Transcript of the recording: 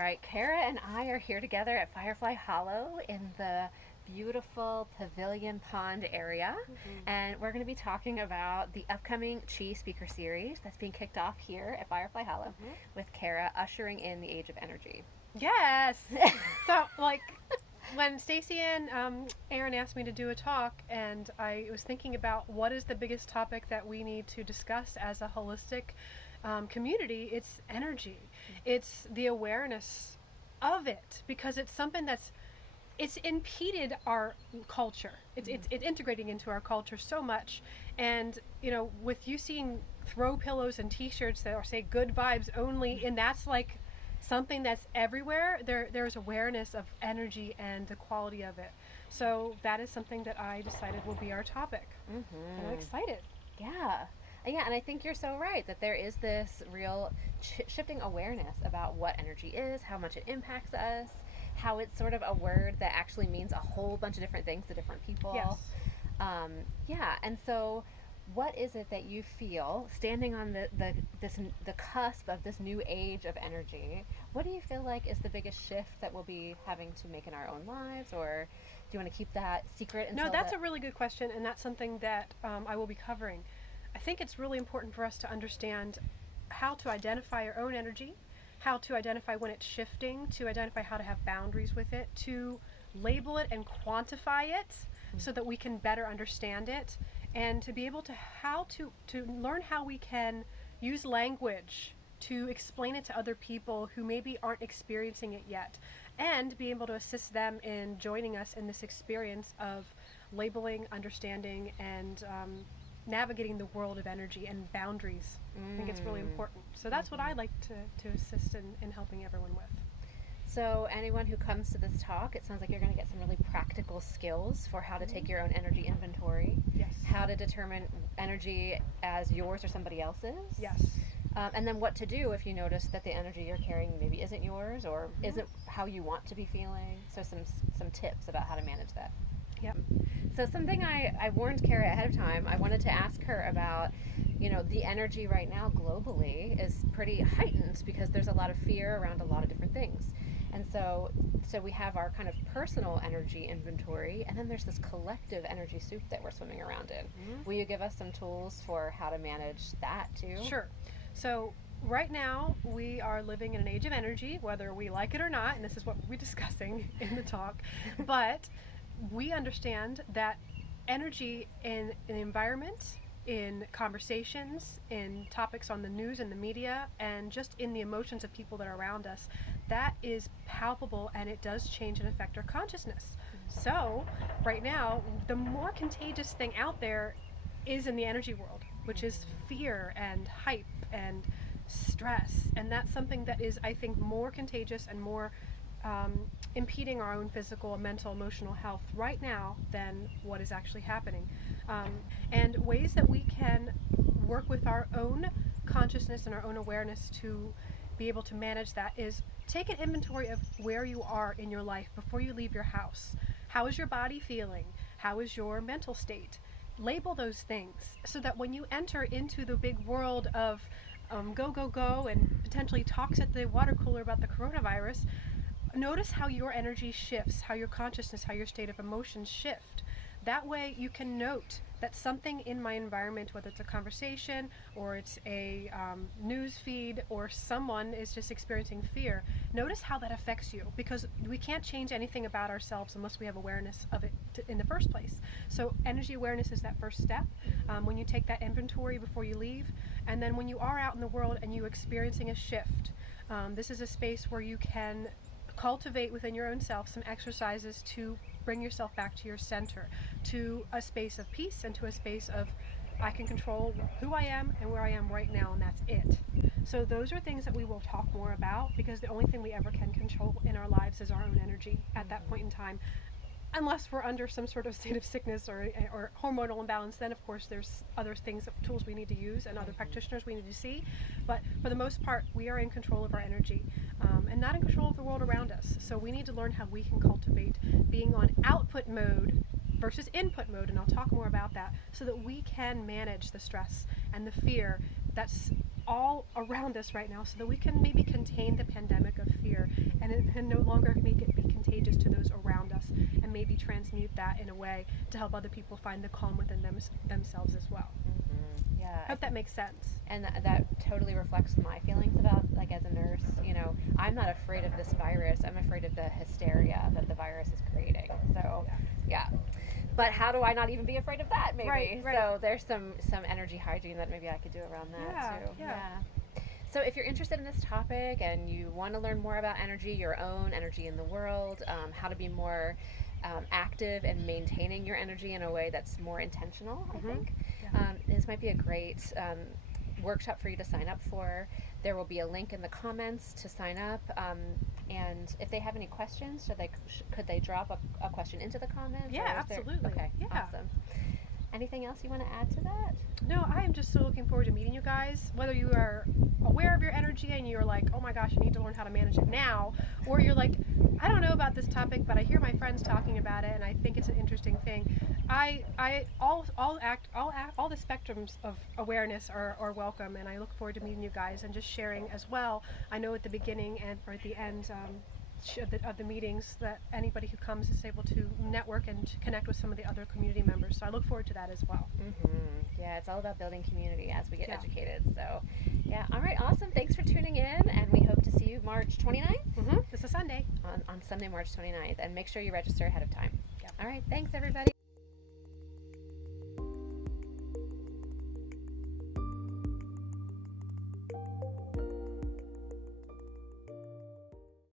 All right, Kara and I are here together at Firefly Hollow in the beautiful Pavilion Pond area, and we're going to be talking about the upcoming Chi speaker series that's being kicked off here at Firefly Hollow with Kara ushering in the Age of Energy. Yes. So, when Stacy and Aaron asked me to do a talk, and I was thinking about what is the biggest topic that we need to discuss as a holistic community, it's energy. It's the awareness of it, because it's something it's impeded our culture. It's integrating into our culture so much. And, with you seeing throw pillows and t-shirts that are say good vibes only, and that's like something that's everywhere, there's awareness of energy and the quality of it. So that is something that I decided will be our topic. And I'm excited. Yeah. Yeah, and I think you're so right that there is this real shifting awareness about what energy is, how much it impacts us, how it's sort of a word that actually means a whole bunch of different things to different people. Yes. Yeah, and so what is it that you feel standing on the cusp of this new age of energy? What do you feel like is the biggest shift that we'll be having to make in our own lives, or do you want to keep that secret until No, that's a really good question, and that's something that I will be covering. I think it's really important for us to understand how to identify our own energy, how to identify when it's shifting, to identify how to have boundaries with it, to label it and quantify it so that we can better understand it, and to be able to to learn how we can use language to explain it to other people who maybe aren't experiencing it yet, and be able to assist them in joining us in this experience of labeling, understanding, and navigating the world of energy and boundaries. I think it's really important. So that's what I like to assist in helping everyone with. So anyone who comes to this talk, it sounds like you're going to get some really practical skills for how to take your own energy inventory. Yes. How to determine energy as yours or somebody else's. Yes. And then what to do if you notice that the energy you're carrying maybe isn't yours or isn't how you want to be feeling. So some tips about how to manage that. Yep. So something I warned Kara ahead of time, I wanted to ask her about, the energy right now globally is pretty heightened because there's a lot of fear around a lot of different things. And so we have our kind of personal energy inventory, and then there's this collective energy soup that we're swimming around in. Will you give us some tools for how to manage that too? Sure. So right now we are living in an age of energy, whether we like it or not, and this is what we'll be discussing in the talk. But we understand that energy in an environment, in conversations, in topics on the news and the media, and just in the emotions of people that are around us, that is palpable, and it does change and affect our consciousness. So right now, the more contagious thing out there is in the energy world, which is fear and hype and stress, and that's something that is, I think, more contagious and more impeding our own physical, mental, emotional health right now than what is actually happening. And ways that we can work with our own consciousness and our own awareness to be able to manage that is take an inventory of where you are in your life before you leave your house. How is your body feeling? How is your mental state? Label those things so that when you enter into the big world of go, go, go, and potentially talks at the water cooler about the coronavirus, notice how your energy shifts, how your consciousness, how your state of emotions shift. That way you can note that something in my environment, whether it's a conversation or it's a news feed or someone is just experiencing fear, notice how that affects you, because we can't change anything about ourselves unless we have awareness of it in the first place. So energy awareness is that first step when you take that inventory before you leave. And then when you are out in the world and you're experiencing a shift, this is a space where you can cultivate within your own self some exercises to bring yourself back to your center, to a space of peace and to a space of I can control who I am and where I am right now, and that's it. So those are things that we will talk more about, because the only thing we ever can control in our lives is our own energy at that point in time. Unless we're under some sort of state of sickness or hormonal imbalance, then of course there's other things, tools we need to use and other practitioners we need to see. But for the most part, we are in control of our energy and not in control of the world around us. So we need to learn how we can cultivate being on output mode versus input mode, and I'll talk more about that, so that we can manage the stress and the fear that's all around us right now so that we can maybe contain the pandemic of fear and no longer make it be contagious to those around us, and maybe transmute that in a way to help other people find the calm within themselves as well. Yeah. Hope that makes sense. And that totally reflects my feelings about, like, as a nurse, I'm not afraid of this virus. I'm afraid of the hysteria that the virus is creating. So, yeah. But how do I not even be afraid of that, maybe? Right. So there's some energy hygiene that maybe I could do around that, too. Yeah. So if you're interested in this topic and you want to learn more about energy, your own energy in the world, how to be more active and maintaining your energy in a way that's more intentional, I think, this might be a great workshop for you to sign up for. There will be a link in the comments to sign up. And if they have any questions, could they drop a question into the comments? Yeah, absolutely. Okay, Yeah. awesome. Anything else you want to add to that? No, I am just so looking forward to meeting you guys. Whether you are aware of your energy and you're like, oh my gosh, I need to learn how to manage it now, or you're like, I don't know about this topic, but I hear my friends talking about it and I think it's an interesting thing. All the spectrums of awareness are welcome, and I look forward to meeting you guys and just sharing as well. I know at the beginning and or at the end of the meetings that anybody who comes is able to network and to connect with some of the other community members. So I look forward to that as well. Yeah, it's all about building community as we get educated. So, yeah. All right, awesome. Thanks for tuning in, and we hope to see you March 29th. This is Sunday. On Sunday, March 29th. And make sure you register ahead of time. Yep. All right, thanks, everybody.